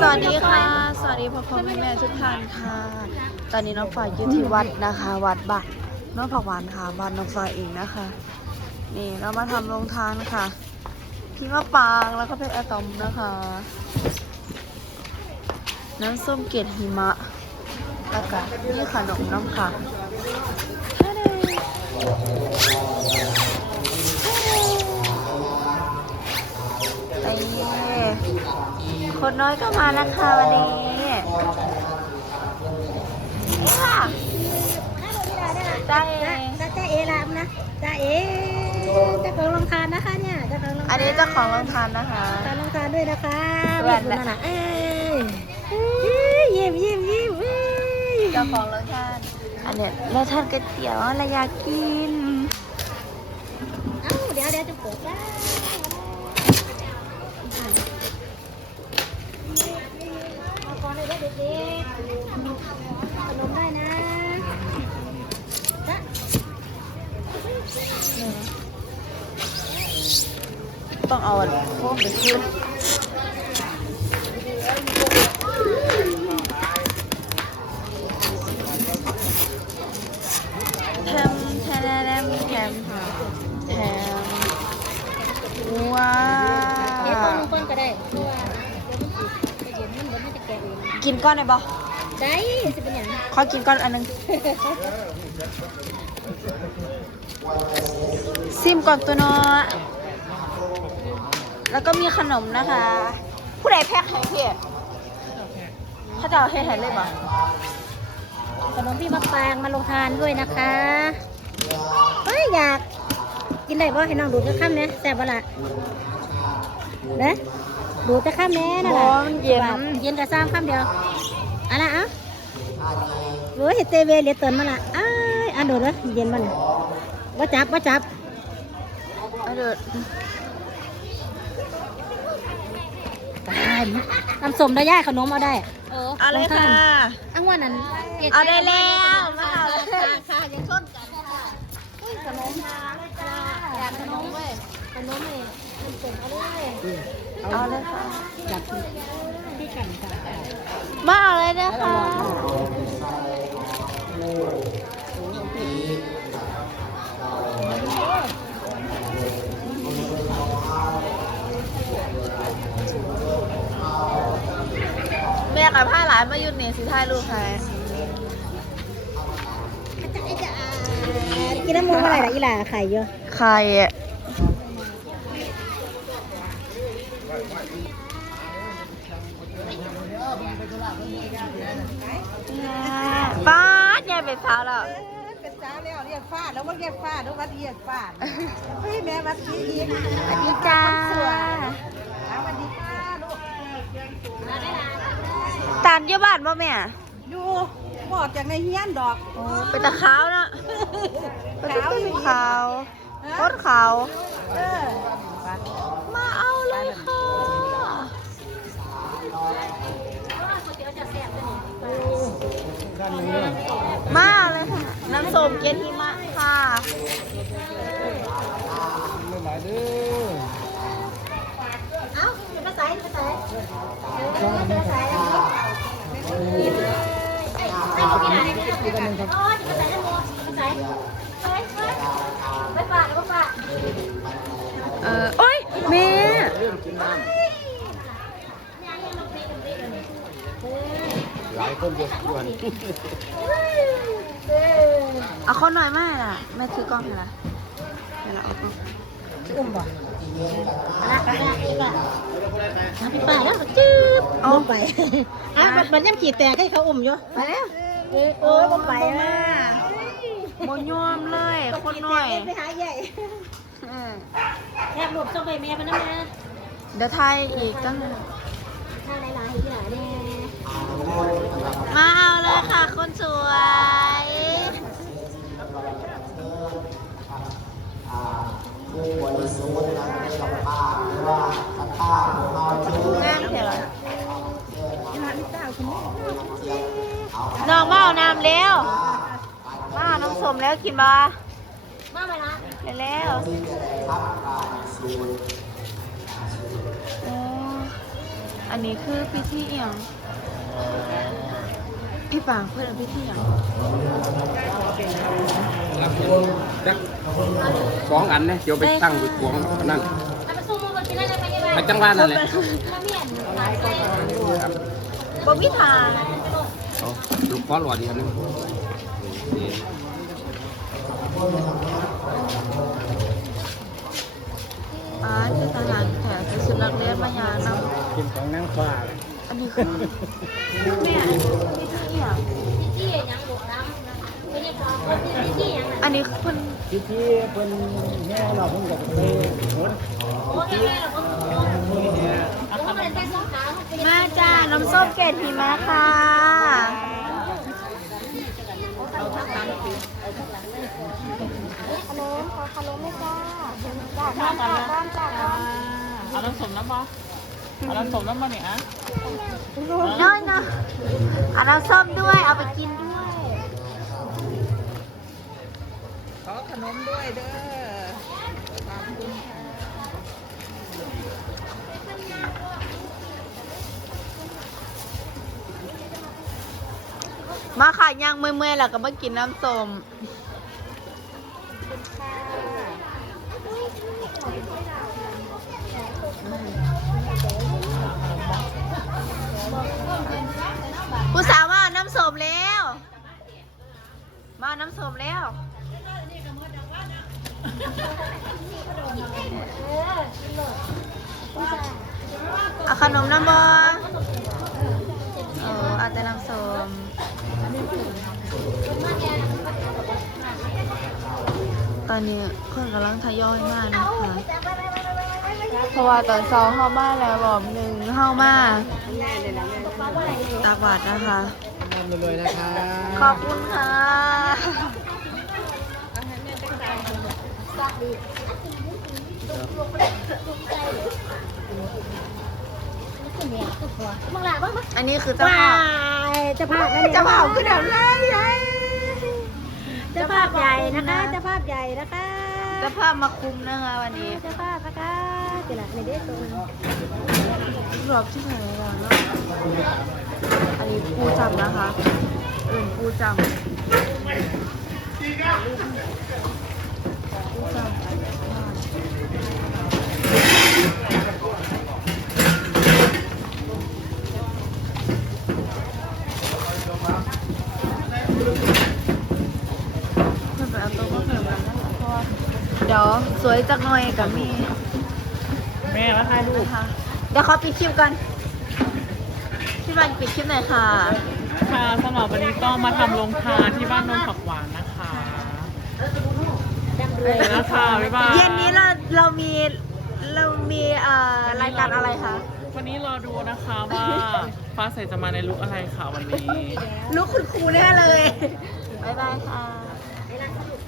สวัสดีค่ะ สวัสดีพ่อพ่อแม่แม่ทุกท่านค่ะ ตอนนี้น้องฝ่ายอยู่ที่วัดนะคะ วัดบ้านน้องผักหวานค่ะบ้านน้องฝ่ายเองนะคะ นี่เรามาทำโรงทานค่ะ พี่มะปรางแล้วก็เพชรอะตอมนะคะ น้ำส้มเกล็ดหิมะ แล้วก็นี่ขนมน้ำค่ะทะเลไป คนน้อยก็มาแล้วค่ะวันนี้เอ๊ะค่ะจ้าเองจ้าเอรามนะจ้าเอเจ้าของโรงทานนะคะเนี่ยเจ้าของโรงทานอันนี้เจ้าของโรงทานนะคะเจ้าของโรงทานด้วยนะคะแหวนมีนะคุณน่ะเอ้ยเอ้ยยิ้มยิ้มยิ้มเอ้ยเจ้าของโรงทานอันเนี้ยเราทานก๋วยเตี๋ยวเราอยากกินเอ้าเดี๋ยวเดี๋ยวจะเปิดได้เเด็กๆขนมได้นะจ้ะต้องเอาโค้งไปขึ้นแถมแถมแถมแถมว้าเดี๋ยวต้นวลงก้นก็ได้ กะเองกินก้อนได้ปะได้สิเป็นอย่างขอกินก้อนอันหนึงซิมก่อนตัวเนาะแล้วก็มีขนมนะคะ ผู้ใดแพ็คให้พี่เขาจะเอาให้แทนเลยปะขนมพี่มะปรางมาลงทานด้วยนะคะ เฮ้ยอยากกินได้ป่ะให้น้องดูดจะข้ามเนี่ยแซ่บปะล่ะนะ ดูดจะข้ามแน่นั่นแหละโอ้มันเย็นเย็นกับซ้ำข้ามเดียวเอะไรอะโอ้ยเตเวเหลียเตินมาละอ้ายอะดูดเลยเย็นมันว่าจับว่าจับเอาเดือดตายน้ำส้มได้ย่ายขนมเอาได้เอาเลยค่ะอังว่านั้นเอาได้แล้วมาเอาเลยค่ะอย่าชนกันค่ะเฮ้ยขนมค่ะอยากขนมเว้ยขนมเลยน้ำส้มเอาเลย เอาเลยค่ะอยากที่กันค่ะมาเอาเลยนะคะแม่กับผ้าหลานมาหยุดเนี่ยสิท่ายลูกใครกินน้ำมูกอะไรล่ะอีหล่าไข่เยอะใค ป้าดยายเป็นสาวแล้วเป็นสาวแล้วเรียกฟาดแล้วว่าเรียกฟาดแล้วว่าเรียกฟาดเฮ้ยแม่วัดนี้อีกสวัสดีจ้าสวัสดีค่ะลูกตานเยอะบ้านป่ะแม่อยู่บอกจากในเฮียนดอกเป็นตะขาวนะเป็นตะขาวโคตรขาว มาเอาเลยค่ะ น้ำส้มเกล็ดหิมะค่ะเอ้าจะมาใส่จะมาใส่จะมาใส่แล้วให้ดูที่ไหนโอ้ยจะมาใส่น้ำมูกมาใส่เฮ้ยเฮ้ยไม่ฝาดไม่ฝาดเออโอ้ยแม่ เอาเขาหน่อยไมากล่ะแม่ถือกล้องให้ละให้ละเอาเอาอุ้มบ่อะไรอะไรอีกอะน้ำพี่ป้าแล้วจืบเอาไปอะมันยังขีดแตกให้เขาอุ้มอยู่ไปแล้วโอ้ยบ่ไปมาโมยอมเลยคนหน่อยไปหาใหญ่แอบหลบส่งไปแม่พนักงานเดี๋ยวไทยอีกตั้งนึ่งถ้าหลายๆที่หลายแน่ มาเอาเลยค่ะ คนสวย น้องมาเอาน้ำเร็วมาเอาน้ำส้มแล้วกินบ่มาไหมล่ะเร็วอันนี้คือพิธีเอียง พี่ปางเพื่อนพิธีเอียงรับจักสองอันเนี่ยเดี๋ยวไปตั้งไปกวงนั่นเอาไปสู้มือกันกินได้เลยไปยังไงไปจังหวัดนั่นแหละมาเมียนหลายใจครับบ่มีทางเอาลูกคอหลอดเดียวนึงนี่อ่าคือทหารแถวสุนัขเลี้ยงมายานำกินของนั่งฟ้าเลย อันนี้คือแม่พิธีเอียงพี่จี้ยังหลวงน้ำไม่ได้พอพี่จี้ยังอันนี้คือเพิ่นที่ที่เป็นแง่เราเพิ่งกับไปผลโอ้ยแม่เราก็รู้ว่ามันเป็นสงขามาจ้าน้ำส้มเกล็ดหิมะค่ะขนมขอขนมไม่จ้าจ้าบ้านจ้าบ้านจ้าบ้านเอาน้ำสมน้ำปะเอา น้ำส้มน้ำมาเนี่ยอะน้อยนะเอาน้ำส้มด้วย เอาไปกินด้วย ขอขนมด้วยเด้อขอบคุณค่ะมาค่ะย่างเมื่อยๆแล้วก็มากินน้ำส้ม ผู้สาวมาน้ำส้มแล้ว มาน้ำส้มแล้วเอาขนมน้ำบอเอออาแต่น้ำส้มตอนนี้คนกำลังทยอยมากนะคะ เพราะว่าตอนเช้าเข้ามาแล้วรอบหนึ่งเข้ามา ตาบาดนะคะ ทำเลยนะคะขอบคุณค่ะ มึงหล่ะบ้างอันนี้คือเจ้าว้าภาพยเจ้าภาพเจ้าภาพคือแบบไรไงเจ้าภาพใหญ่นะคะเจ้าภาพใหญ่นะคะ เจ้าภาพมาคุมนะคะวันนี้เจ้าภาพนะคะเดี๋ยวละในเด็กตัวนึงรอบที่ไหนแล้วเนาะอันนี้ปูจำนะคะเอื่นปูจำปูจำ เพิ่นไปเอาตัวมาเพิ่มกันนะคะเพราะว่า เดี๋ยวสวยจักหน่อยกับมีแม่มาถ่ายรูปนะคะเดี๋ยวขอปิดคลิปก่อนพี่บันปิดคลิปหน่อยค่ะ ค่ะสำหรับวันนี้ก็มาทำโรงทานที่บ้านโนนผักหวานนะคะไปแล้วค่ะบ๊ายบายเย็นนี้เราเรามีเรามีเอ่อรายการอะไรคะวันนี้รอดูนะคะว่าฟ้าใสจะมาในลุคอะไรค่ะวันนี้ลูกคุณครูแน่เลย บ๊ายบายค่ะ